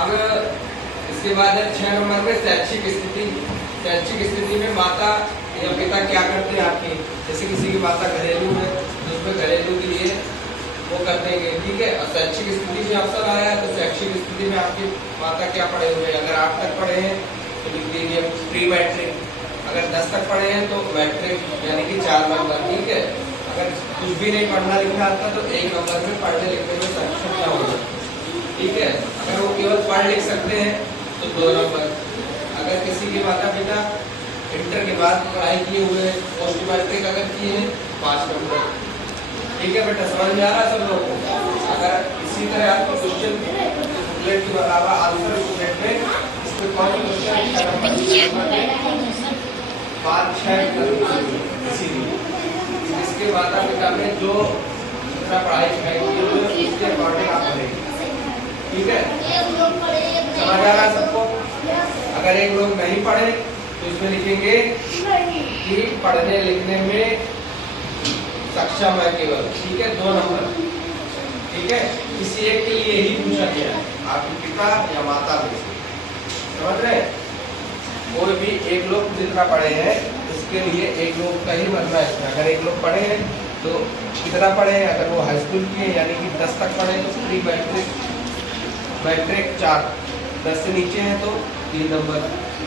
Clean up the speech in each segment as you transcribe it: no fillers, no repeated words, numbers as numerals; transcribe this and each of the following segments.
अब इसके बाद है 6 नंबर में शैक्षिक स्थिति। शैक्षिक स्थिति में माता या पिता क्या करते हैं आपके, जैसे किसी की माता घरेलू है तो उसमें घरेलू के लिए वो कर देंगे, ठीक है। और शैक्षिक स्थिति में अवसर आया है तो शैक्षिक स्थिति में आपकी माता क्या पढ़े हुए हैं, अगर 8 तक पढ़े हैं तो लिख दीजिए प्री मैट्रिक, अगर 10 तक पढ़े हैं तो मैट्रिक यानी कि 4 नंबर, ठीक है। अगर कुछ भी नहीं पढ़ना लिखना आता तो 1 नंबर में पढ़ने लिखने में सक्षम ना होगा, ठीक है। अगर वो केवल पढ़ लिख सकते हैं तो 2 नंबर। अगर किसी के माता पिता इंटर के बाद पढ़ाई किए हुए हैं, पोस्ट मैट्रिक अगर किए हैं 5 नंबर, ठीक है बेटा। समझ में आ रहा है सब लोगों को। अगर इसी तरह आपको क्वेश्चन बुकलेट के अलावा आंसर बुकलेट में इसमें कौन क्वेश्चन 5-6 इसीलिए इसके माता पिता में जो जितना पढ़ाई लिखाई की है उसके अकॉर्डिंग आप पढ़ेंगे, ठीक है। समझ आ रहा है सबको। अगर एक लोग नहीं पढ़े तो इसमें लिखेंगे कि पढ़ने लिखने में सक्षम है केवल, ठीक है, 2 नंबर, ठीक है। किसी एक के लिए ही पूछा गया है, आपके पिता या माता में से, समझ रहे। कोई भी एक लोग जितना पढ़े हैं उसके लिए एक लोग का ही बनना है इसमें। अगर एक लोग पढ़े हैं तो कितना पढ़े हैं, अगर वो हाई स्कूल की है यानी कि 10 तक पढ़े तो प्री मैट्रिक, मैट्रिक 4, 10 से नीचे है तो 3 नंबर,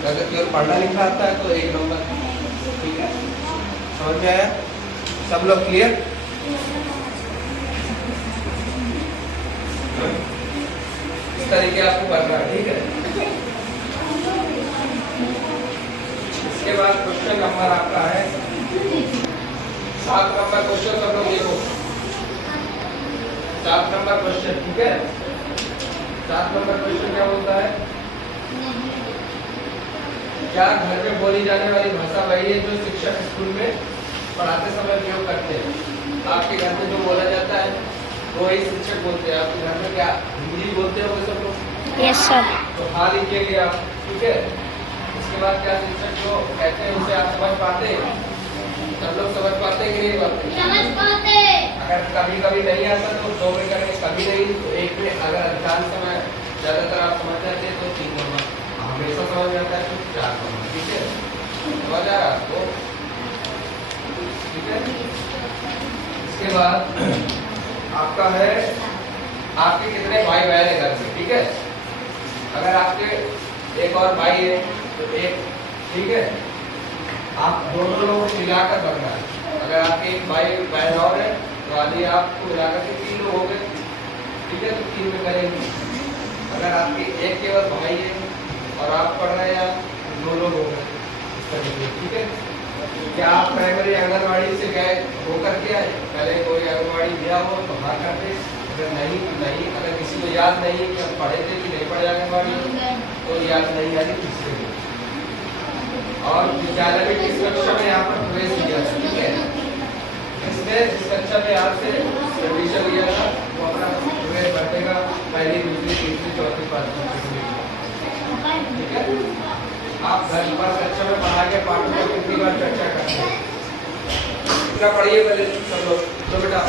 अगर केवल पढ़ना लिखना आता है तो 1 नंबर, ठीक है। समझ में आया सब लोग, क्लियर। इस तरीके आपको करना है, ठीक है। इसके बाद क्वेश्चन नंबर आपका है 7 नंबर क्वेश्चन। सब लोग देखो 7 नंबर क्वेश्चन, ठीक है। 7 नंबर क्वेश्चन क्या बोलता है, क्या घर में बोली जाने वाली भाषा वही है जो शिक्षक स्कूल में पढ़ाते समय प्रयोग करते हैं। आपके घर में जो बोला जाता है वो ही शिक्षक बोलते हैं। आपके घर में क्या हिंदी बोलते हो सब लोग? Yes sir. तो हाँ लिखिएगा आप, ठीक है। इसके बाद क्या शिक्षक जो कहते हैं उसे आप समझ पाते हैं? सब लोग समझ पाते हैं कि नहीं पाते? समझ पाते। अगर कभी कभी नहीं आता तो 2 में करेंगे, कभी नहीं तो 1 में। अगर अधिकांश समय ज्यादातर आप समझ जाते हैं तो 3 नंबर, हमेशा समझ में आता है तो 4 नंबर, ठीक है। समझ आ रहा है आपको, ठीक है। इसके बाद आपका है आपके कितने भाई बहन है घर में, ठीक है। अगर आपके एक और भाई है तो 1, ठीक है। आप दोनों लोग मिलाकर बनना है। अगर आपके एक भाई बहन और है तो आदि आपको मिलाकर के 3 लोग हो गए, ठीक है, तो 3 में करेंगे। अगर आपके एक केवल भाई है और आप पढ़ रहे हैं तो 2 लोग हो गए, ठीक है। क्या आप प्राइमरी आंगनवाड़ी से गए होकर के आए? पहले कोई आंगनवाड़ी दिया हो तो हाँ करते, अगर नहीं तो नहीं। अगर किसी को याद नहीं कि हम पढ़े थे कि नहीं पढ़े आंगनवाड़ी तो याद नहीं यानी तीसरे दिन। और विद्यालय में किस कक्षा में यहाँ पर प्रवेश किया था, ठीक है। इसमें इस कक्षा में आपसे एडमिशन लिया था वो अपना प्रवेश बढ़ेगा पहली, दूसरी, तीसरी, चौथी, 5वीं, ठीक है। आप घर पर कक्षा में पढ़ा के पाठों पर कितनी बार चर्चा करते हैं? इतना पढ़िए पहले सब लोग, तो बेटा